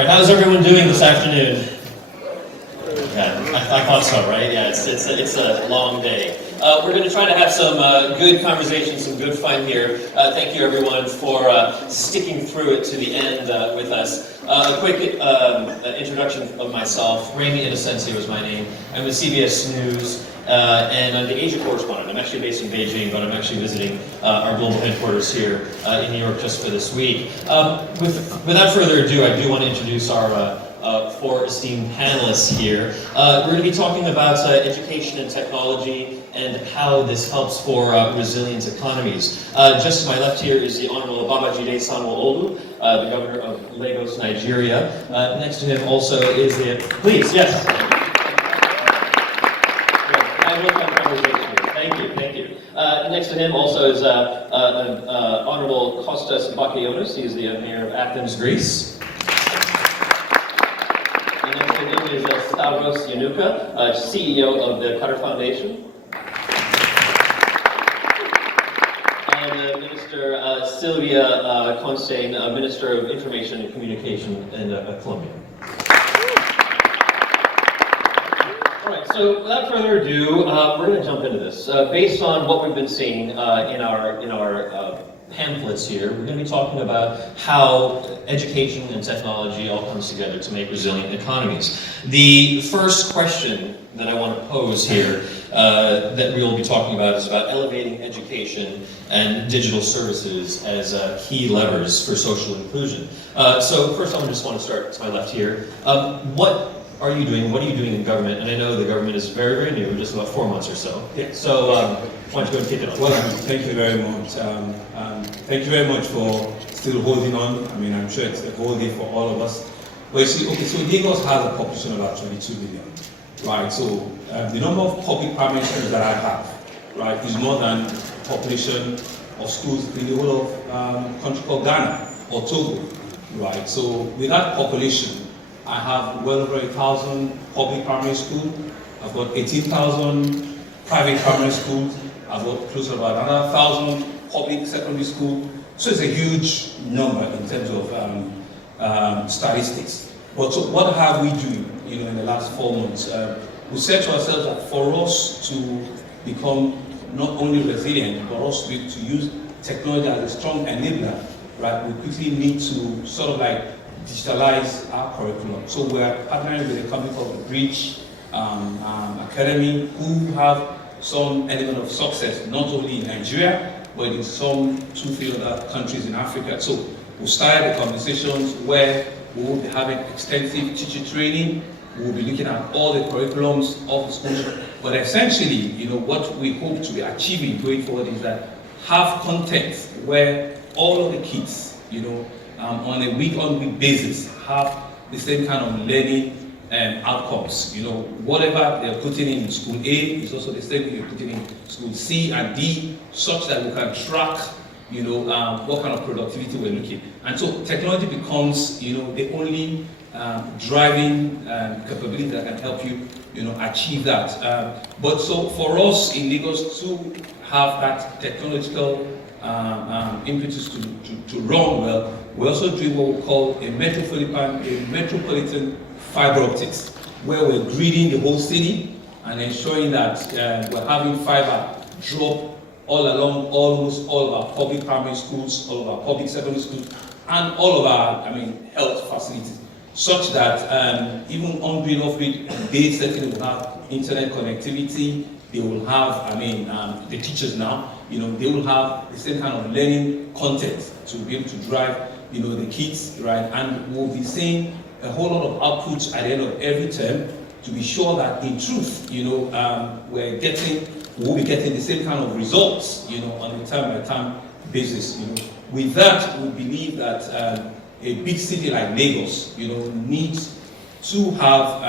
right, how's everyone doing this afternoon? Yeah, I thought so, right? Yeah, it's a long day. We're going to try to have some good conversation, some good fun here. Thank you, everyone, for sticking through it to the end with us. A quick introduction of myself. Ramy Innocencio is my name. I'm with CBS News, and I'm the Asia correspondent. I'm actually based in Beijing, but I'm actually visiting our global headquarters here in New York just for this week. Without further ado, I do want to introduce our four esteemed panelists here. We're going to be talking about education and technology and how this helps for resilient economies. Just to my left here is the Honorable Babajide Sanwo-Olu, the Governor of Lagos, Nigeria. Next to him also is the... Please, yes. I will have a conversation here. Thank you. Next to him also is Honorable Kostas Bakionis. He is the Mayor of Athens, Greece. Is Stavros Yanuka, CEO of the Qatar Foundation. And Minister Sylvia Constein, Minister of Information and Communication in Colombia. All right, so without further ado, we're going to jump into this. Based on what we've been seeing in our pamphlets here, we're going to be talking about how education and technology all comes together to make resilient economies. The first question that I want to pose here that we will be talking about is about elevating education and digital services as key levers for social inclusion. So first I just want to start to my left here. What are you doing? What are you doing in government? And I know the government is very, very new, just about 4 months or so. Yeah. So why don't you go and kick it off? Well, thank you very much. Thank you very much for still holding on. I mean, I'm sure it's a whole day for all of us. But you see, okay, so Lagos has a population of about 22 million, right? So the number of public primary schools that I have, right, is more than the population of schools in the whole of a country called Ghana or Togo, right? So with that population, I have well over 1,000 public primary schools. I've got 18,000 private primary schools. I've got close to about another 1,000 public secondary schools. So it's a huge number in terms of statistics. But so what have we done, in the last 4 months? We said to ourselves that for us to become not only resilient, but also to use technology as a strong enabler, right? We quickly need to sort of like digitalize our curriculum. So we're partnering with a company called the Bridge Academy, who have some element of success, not only in Nigeria, but in some 2-3 other countries in Africa. So we started the conversations where we will be having extensive teacher training. We will be looking at all the curriculums of the schools. But essentially, what we hope to be achieving going forward is that have content where all of the kids, on a week-on-week basis, have the same kind of learning outcomes. Whatever they're putting in school A is also the same thing you're putting in school C and D, such that we can track, what kind of productivity we're looking. And so technology becomes, the only driving capability that can help you, achieve that. But so for us in Lagos to have that technological impetus to run well, we're also doing what we call a metropolitan fiber optics, where we're gridding the whole city and ensuring that we're having fiber drop all along almost all of our public primary schools, all of our public secondary schools, and all of our, health facilities, such that even on-grid, off-grid, they certainly will have internet connectivity. They will have, the teachers now, they will have the same kind of learning content to be able to drive, the kids, right? And we'll be seeing a whole lot of outputs at the end of every term to be sure that in truth, we'll be getting the same kind of results, on a term-by-term basis. With that, we believe that a big city like Lagos, needs to have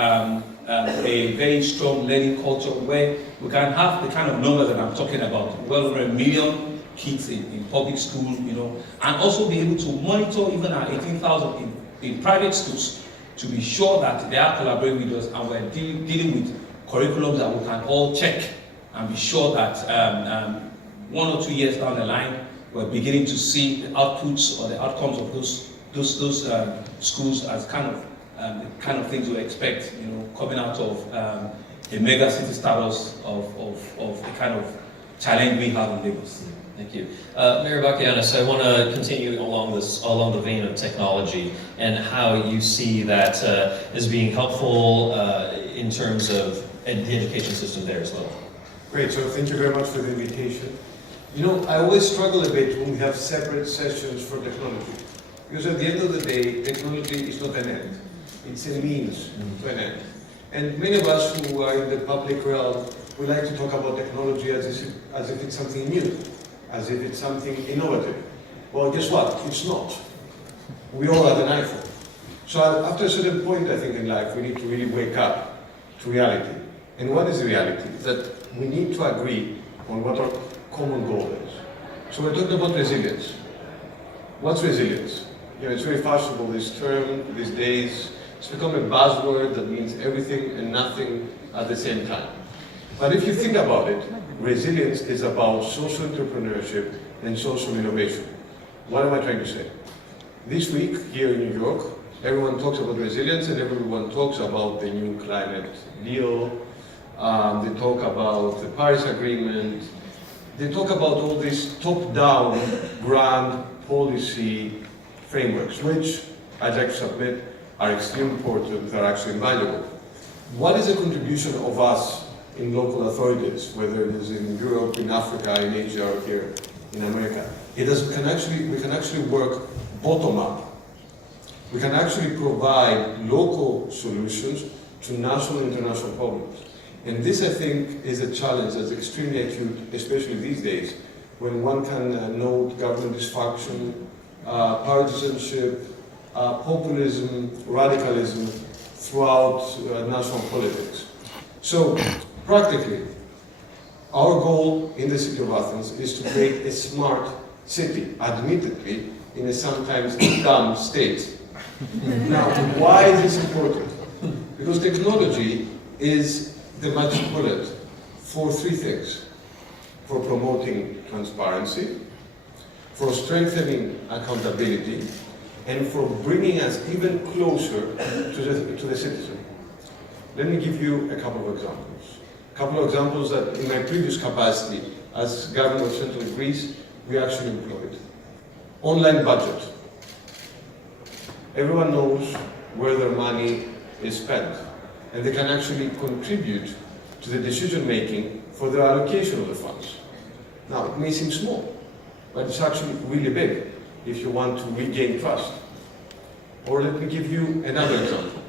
a very strong learning culture where we can have the kind of numbers that I'm talking about, well over 1 million kids in public school, and also be able to monitor even our 18,000 in private schools to be sure that they are collaborating with us and we're dealing with curriculums that we can all check and be sure that 1 or 2 years down the line, we're beginning to see the outputs or the outcomes of those those schools as kind of things we expect, coming out of a mega city status of the kind of challenge we have in Lagos. Thank you. Mayor Bakianis, I want to continue along the vein of technology and how you see that as being helpful in terms of the education system there as well. Great, so thank you very much for the invitation. I always struggle a bit when we have separate sessions for technology. Because at the end of the day, technology is not an end. It's a means to an end. And many of us who are in the public realm, we like to talk about technology as if it's something new, as if it's something innovative. Well, guess what? It's not. We all have an iPhone. So after a certain point, I think, in life, we need to really wake up to reality. And what is the reality? That we need to agree on what our common goal is. So we're talking about resilience. What's resilience? It's very fashionable, this term, these days. It's become a buzzword that means everything and nothing at the same time. But if you think about it, resilience is about social entrepreneurship and social innovation. What am I trying to say? This week, here in New York, everyone talks about resilience and everyone talks about the new climate deal. They talk about the Paris Agreement. They talk about all these top-down grand policy frameworks, which I'd like to submit are extremely important, they're actually invaluable. What is the contribution of us in local authorities, whether it is in Europe, in Africa, in Asia, or here in America? We can actually work bottom-up. We can actually provide local solutions to national and international problems. And this, I think, is a challenge that's extremely acute, especially these days, when one can note government dysfunction, partisanship, populism, radicalism throughout national politics. So, practically, our goal in the city of Athens is to create a smart city, admittedly, in a sometimes dumb state. Now, why is this important? Because technology is the magic bullet for three things: for promoting transparency, for strengthening accountability, and for bringing us even closer to the citizen. Let me give you a couple of examples. A couple of examples that in my previous capacity as governor of Central Greece, we actually employed. Online budget. Everyone knows where their money is spent, and they can actually contribute to the decision making for the allocation of the funds. Now, it may seem small, but it's actually really big if you want to regain trust. Or let me give you another example.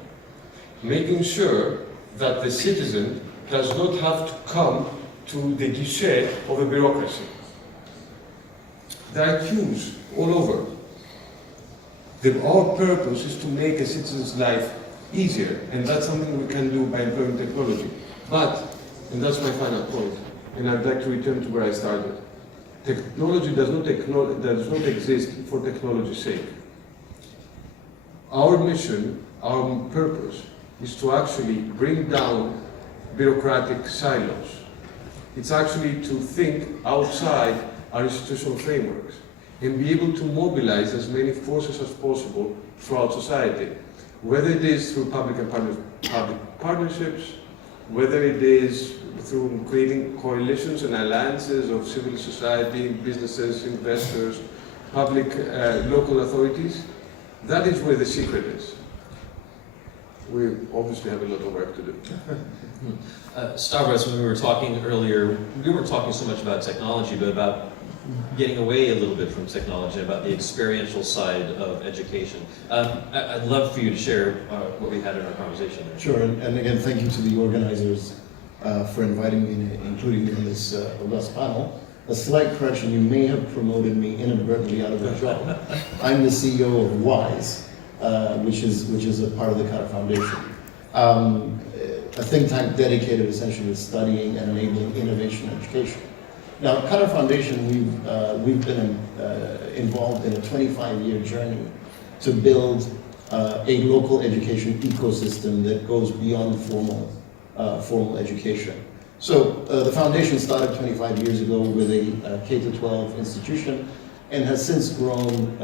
Making sure that the citizen does not have to come to the guichet of a bureaucracy. There are queues all over. Our purpose is to make a citizen's life easier, and that's something we can do by employing technology. But, and that's my final point, and I'd like to return to where I started. Technology does not exist for technology's sake. Our mission, our purpose, is to actually bring down bureaucratic silos. It's actually to think outside our institutional frameworks and be able to mobilize as many forces as possible throughout society, whether it is through public partnerships, whether it is through creating coalitions and alliances of civil society, businesses, investors, public, local authorities. That is where the secret is. We obviously have a lot of work to do. Stavros, when we were talking earlier, we weren't talking so much about technology, but about getting away a little bit from technology, about the experiential side of education. I'd love for you to share what we had in our conversation there. Sure, and again, thank you to the organizers for inviting me and including me in this august panel. A slight correction, you may have promoted me inadvertently out of a job. I'm the CEO of WISE, which is a part of the Qatar Foundation. A think tank dedicated essentially to studying and enabling innovation in education. Now, Qatar Foundation, we've been involved in a 25-year journey to build a local education ecosystem that goes beyond formal education. So the foundation started 25 years ago with a K-12 institution, and has since grown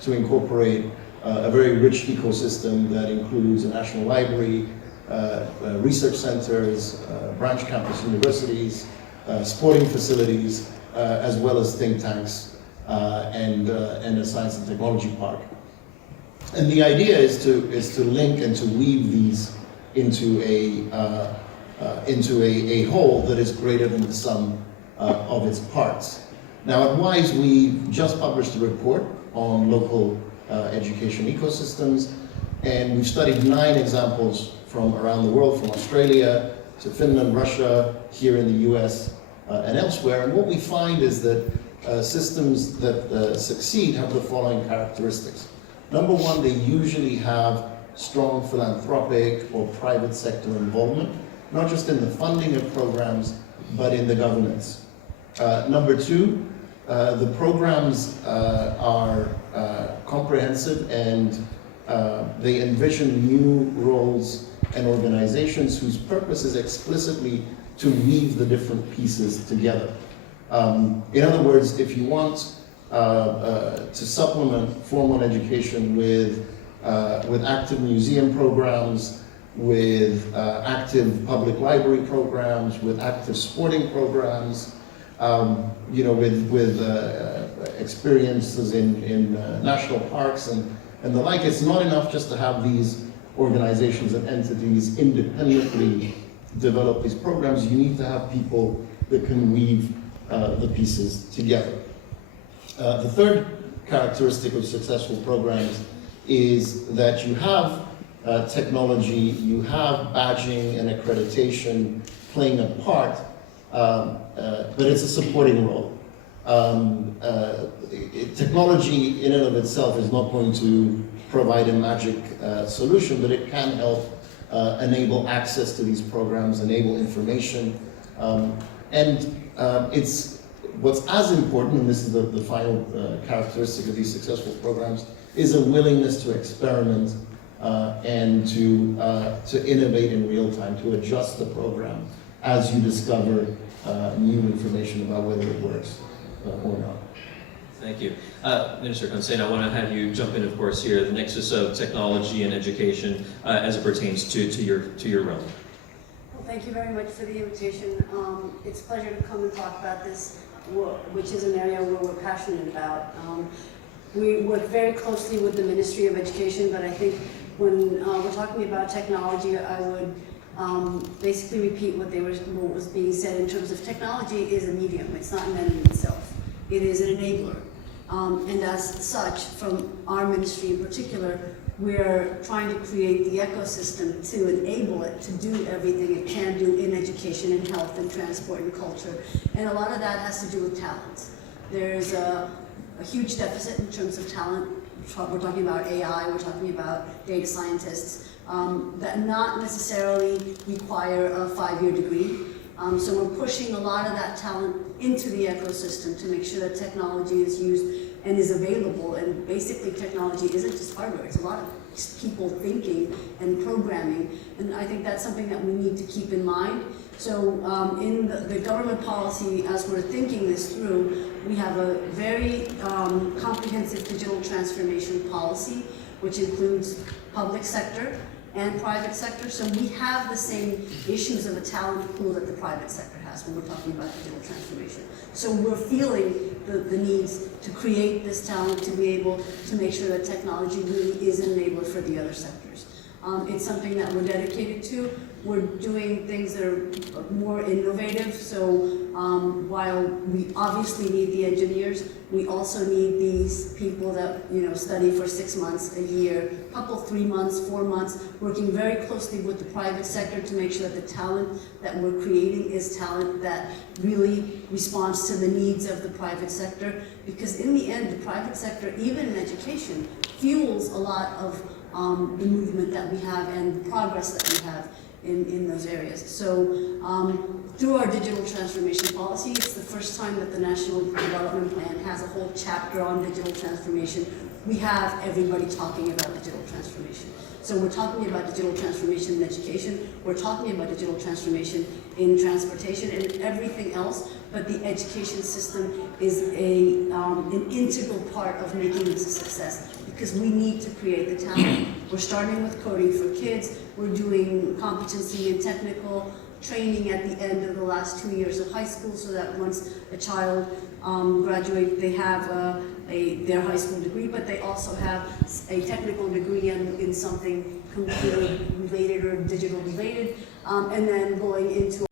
to incorporate a very rich ecosystem that includes a national library, research centers, branch campus universities, sporting facilities, as well as think tanks and a science and technology park. And the idea is to link and to weave these into a whole that is greater than the sum of its parts. Now at WISE, we just published a report on local education ecosystems, and we've studied 9 examples from around the world, from Australia to Finland, Russia, here in the US, and elsewhere. And what we find is that systems that succeed have the following characteristics. Number one, they usually have strong philanthropic or private sector involvement, not just in the funding of programs, but in the governance. Number two, the programs are comprehensive, and they envision new roles and organizations whose purpose is explicitly to weave the different pieces together. In other words, if you want to supplement formal education with active museum programs, with active public library programs, with active sporting programs, with experiences in national parks and the like. It's not enough just to have these organizations and entities independently develop these programs. You need to have people that can weave the pieces together. The third characteristic of successful programs is that you have technology, you have badging and accreditation playing a part, but it's a supporting role. Technology in and of itself is not going to provide a magic solution, but it can help enable access to these programs, enable information, it's what's as important, and this is the final characteristic of these successful programs, is a willingness to experiment and to innovate in real time, to adjust the program as you discover new information about whether it works or not. Thank you. Minister Consane, I want to have you jump in, of course, here, the nexus of technology and education as it pertains to your realm. Well, thank you very much for the invitation. It's a pleasure to come and talk about this, which is an area where we're passionate about. We work very closely with the Ministry of Education, but I think when we're talking about technology, I would basically repeat what was being said in terms of technology is a medium. It's not an end in itself. It is an enabler. And as such, from our ministry in particular, we're trying to create the ecosystem to enable it to do everything it can do in education and health and transport and culture. And a lot of that has to do with talent. There's a huge deficit in terms of talent. We're talking about AI, we're talking about data scientists that not necessarily require a 5-year degree. So we're pushing a lot of that talent into the ecosystem to make sure that technology is used and is available. And basically technology isn't just hardware, it's a lot of people thinking and programming. And I think that's something that we need to keep in mind. So in the government policy, as we're thinking this through, we have a very comprehensive digital transformation policy, which includes public sector and private sector. So we have the same issues of a talent pool that the private sector has when we're talking about digital transformation. So we're feeling the needs to create this talent to be able to make sure that technology really is an enabler for the other sectors. It's something that we're dedicated to. We're doing things that are more innovative. So while we obviously need the engineers, we also need these people that study for 6 months, a year, couple 3 months, 4 months, working very closely with the private sector to make sure that the talent that we're creating is talent that really responds to the needs of the private sector. Because in the end, the private sector, even in education, fuels a lot of the movement that we have and the progress that we have in those areas. So through our digital transformation policy, it's the first time that the National Development Plan has a whole chapter on digital transformation. We have everybody talking about digital transformation. So we're talking about digital transformation in education, we're talking about digital transformation in transportation and everything else, but the education system is an integral part of making this a success, because we need to create the talent. We're starting with coding for kids, we're doing competency and technical training at the end of the last 2 years of high school, so that once a child graduates, they have their high school degree, but they also have a technical degree in something computer related or digital related, and then going into